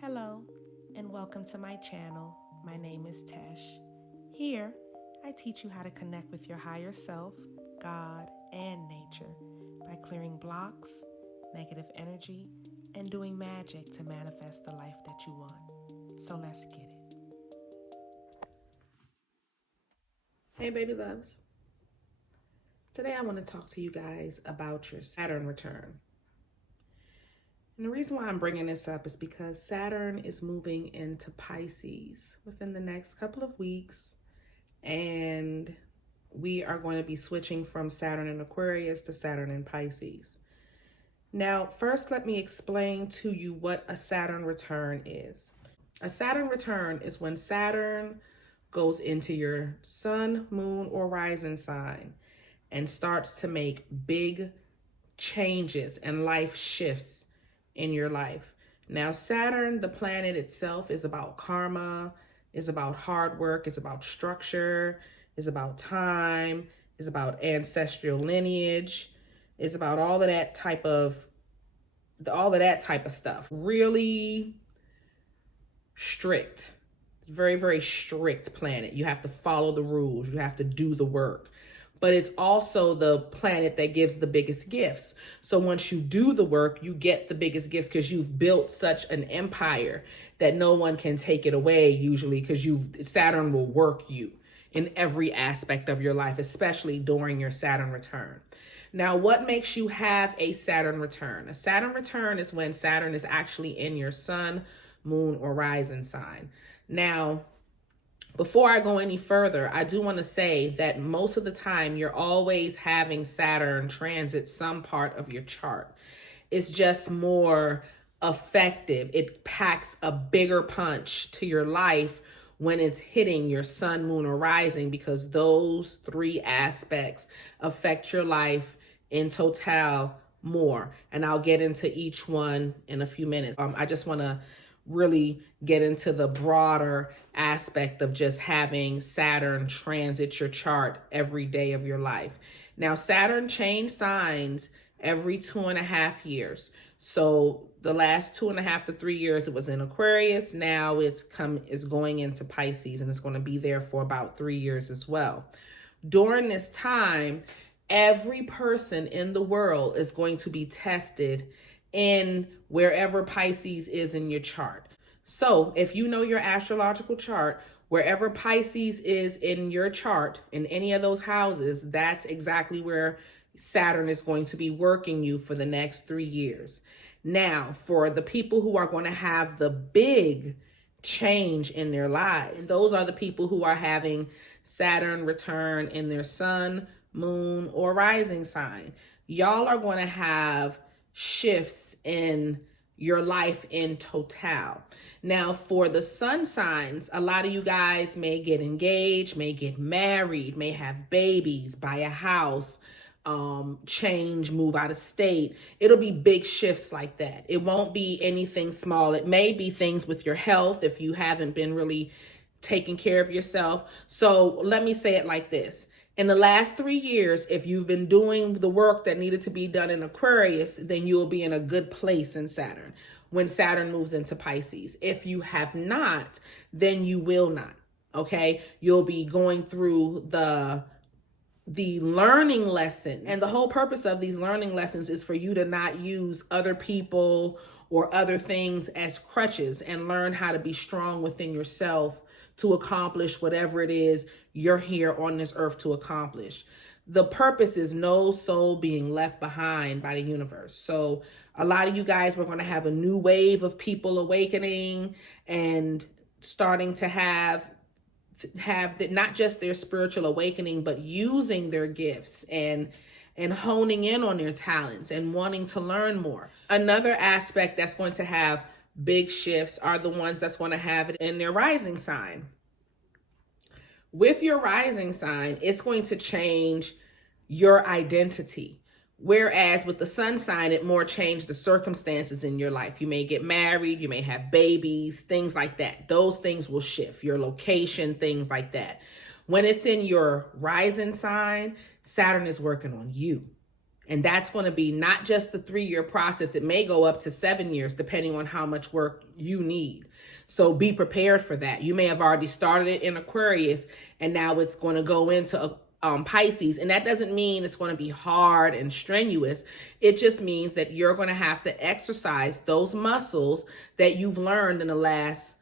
Hello, and welcome to my channel. My name is Tesh. Here, I teach you how to connect with your higher self, God, and nature by clearing blocks, negative energy, and doing magic to manifest the life that you want. So let's get it. Hey, baby loves. Today I want to talk to you guys about your Saturn return. And the reason why I'm bringing this up is because Saturn is moving into Pisces within the next couple of weeks. And we are going to be switching from Saturn in Aquarius to Saturn in Pisces. Now, first, let me explain to you what a Saturn return is. A Saturn return is when Saturn goes into your sun, moon, or rising sign and starts to make big changes and life shifts in your life. Now, Saturn, the planet itself, is about karma, is about hard work, it's about structure, is about time, is about ancestral lineage, is about all of that type of stuff. Really strict. It's a very, very strict planet. You have to follow the rules. You have to do the work. But it's also the planet that gives the biggest gifts. So once you do the work, you get the biggest gifts because you've built such an empire that no one can take it away usually, because Saturn will work you in every aspect of your life, especially during your Saturn return. Now, what makes you have a Saturn return? A Saturn return is when Saturn is actually in your sun, moon, or rising sign. Now, before I go any further, I do want to say that most of the time you're always having Saturn transit some part of your chart. It's just more effective. It packs a bigger punch to your life when it's hitting your sun, moon, or rising, because those three aspects affect your life in total more. And I'll get into each one in a few minutes. I just want to really get into the broader aspect of just having Saturn transit your chart every day of your life. Now, Saturn changed signs every 2.5 years. So the last 2.5 to 3 years, it was in Aquarius. Now is going into Pisces, and it's going to be there for about 3 years as well. During this time, every person in the world is going to be tested in wherever Pisces is in your chart. So if you know your astrological chart, wherever Pisces is in your chart, in any of those houses, that's exactly where Saturn is going to be working you for the next 3 years. Now, for the people who are going to have the big change in their lives, those are the people who are having Saturn return in their sun, moon, or rising sign. Y'all are going to have shifts in your life in total. Now, for the sun signs, a lot of you guys may get engaged, may get married, may have babies, buy a house, change, move out of state. It'll be big shifts like that. It won't be anything small. It may be things with your health if you haven't been really taking care of yourself. So let me say it like this. In the last 3 years, if you've been doing the work that needed to be done in Aquarius, then you will be in a good place in Saturn when Saturn moves into Pisces. If you have not, then you will not, okay? You'll be going through the learning lessons. And the whole purpose of these learning lessons is for you to not use other people or other things as crutches, and learn how to be strong within yourself to accomplish whatever it is you're here on this earth to accomplish. The purpose is no soul being left behind by the universe. So a lot of you guys, we're going to have a new wave of people awakening and starting to have not just their spiritual awakening, but using their gifts and honing in on their talents and wanting to learn more. Another aspect that's going to have big shifts are the ones that's going to have it in their rising sign. With your rising sign, it's going to change your identity. Whereas with the sun sign, it more changed the circumstances in your life. You may get married, you may have babies, things like that. Those things will shift, your location, things like that. When it's in your rising sign, Saturn is working on you. And that's going to be not just the 3-year process. It may go up to 7 years, depending on how much work you need. So be prepared for that. You may have already started it in Aquarius, and now it's going to go into Pisces. And that doesn't mean it's going to be hard and strenuous. It just means that you're going to have to exercise those muscles that you've learned in the last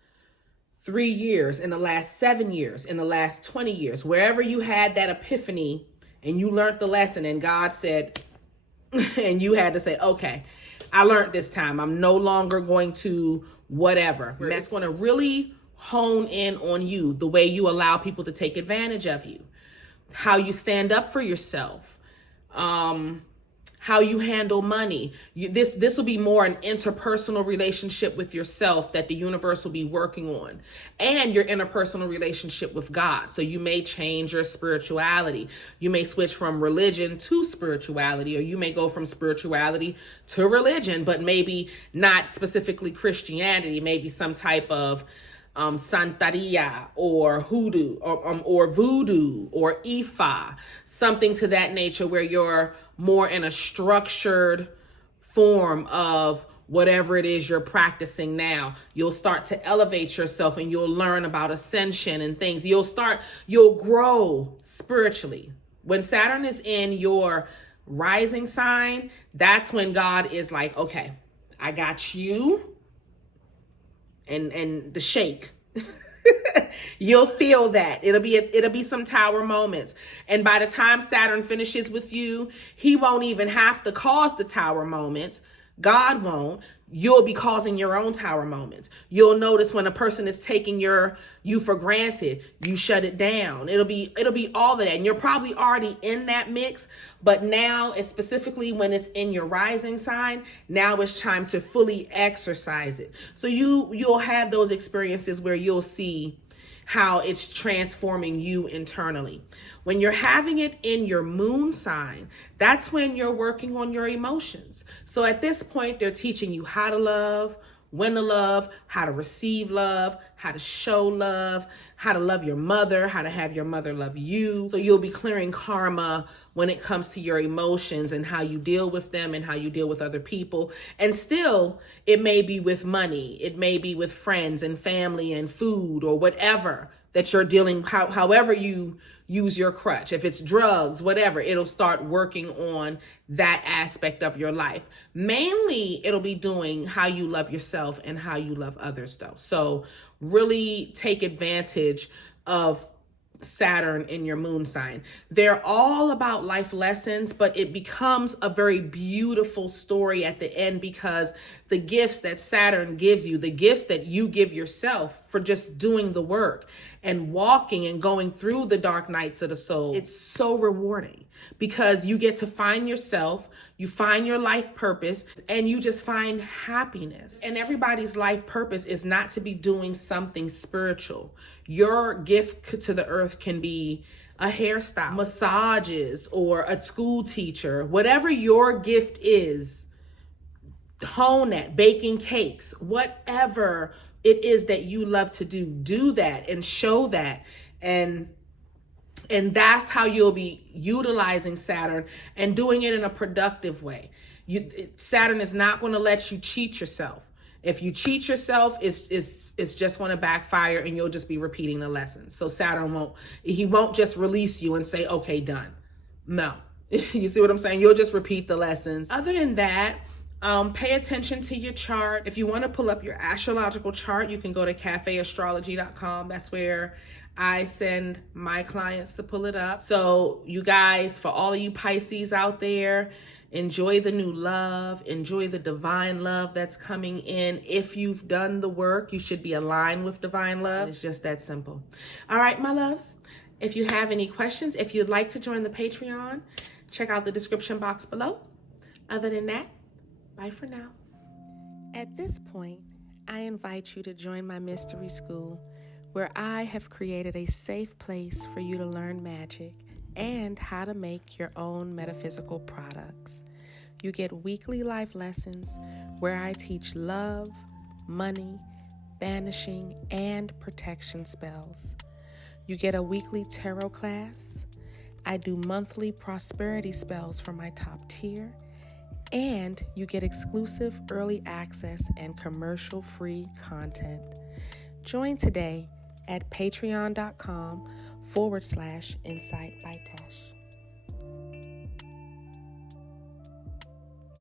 3 years, in the last 7 years, in the last 20 years, wherever you had that epiphany and you learned the lesson and God said, and you had to say, okay, I learned this time. I'm no longer going to whatever. That's going to really hone in on you, the way you allow people to take advantage of you, how you stand up for yourself, how you handle money. This will be more an interpersonal relationship with yourself that the universe will be working on, and your interpersonal relationship with God. So you may change your spirituality. You may switch from religion to spirituality, or you may go from spirituality to religion, but maybe not specifically Christianity, maybe some type of Santeria or hoodoo or voodoo or Ifa, something to that nature, where you're more in a structured form of whatever it is you're practicing now. You'll start to elevate yourself, and you'll learn about ascension and things. You'll grow spiritually. When Saturn is in your rising sign, that's when God is like, okay, I got you. And the shake. You'll feel that. It'll be some tower moments. And by the time Saturn finishes with you, he won't even have to cause the tower moments. God won't. You'll be causing your own tower moments. You'll notice when a person is taking you for granted, you shut it down. It'll be all of that. And you're probably already in that mix, but now, specifically when it's in your rising sign, now it's time to fully exercise it. So you'll have those experiences where you'll see how it's transforming you internally. When you're having it in your moon sign, that's when you're working on your emotions. So at this point, they're teaching you how to love, when to love, how to receive love, how to show love, how to love your mother, how to have your mother love you. So you'll be clearing karma when it comes to your emotions and how you deal with them and how you deal with other people. And still, it may be with money. It may be with friends and family and food or whatever that you're dealing, however you use your crutch. If it's drugs, whatever, it'll start working on that aspect of your life. Mainly, it'll be doing how you love yourself and how you love others, though. So really take advantage of Saturn in your moon sign. They're all about life lessons, but it becomes a very beautiful story at the end, because the gifts that Saturn gives you, the gifts that you give yourself for just doing the work and walking and going through the dark nights of the soul, it's so rewarding, because you get to find yourself, you find your life purpose, and you just find happiness. And everybody's life purpose is not to be doing something spiritual. Your gift to the earth can be a hairstyle, massages, or a school teacher. Whatever your gift is, hone that, baking cakes, whatever it is that you love to do that and show that. And that's how you'll be utilizing Saturn and doing it in a productive way. Saturn is not going to let you cheat yourself. If you cheat yourself, it's just going to backfire, and you'll just be repeating the lesson. So Saturn won't just release you and say, okay, done. No. You see what I'm saying? You'll just repeat the lessons. Other than that, pay attention to your chart. If you want to pull up your astrological chart, you can go to cafeastrology.com. That's where I send my clients to pull it up. So you guys, for all of you Pisces out there, enjoy the new love, enjoy the divine love that's coming in. If you've done the work, you should be aligned with divine love. It's just that simple. All right, my loves, if you have any questions, if you'd like to join the Patreon, check out the description box below. Other than that, bye for now. At this point, I invite you to join my mystery school, where I have created a safe place for you to learn magic and how to make your own metaphysical products. You get weekly life lessons where I teach love, money, banishing, and protection spells. You get a weekly tarot class. I do monthly prosperity spells for my top tier, and you get exclusive early access and commercial-free content. Join today at patreon.com/Insight by Tesh.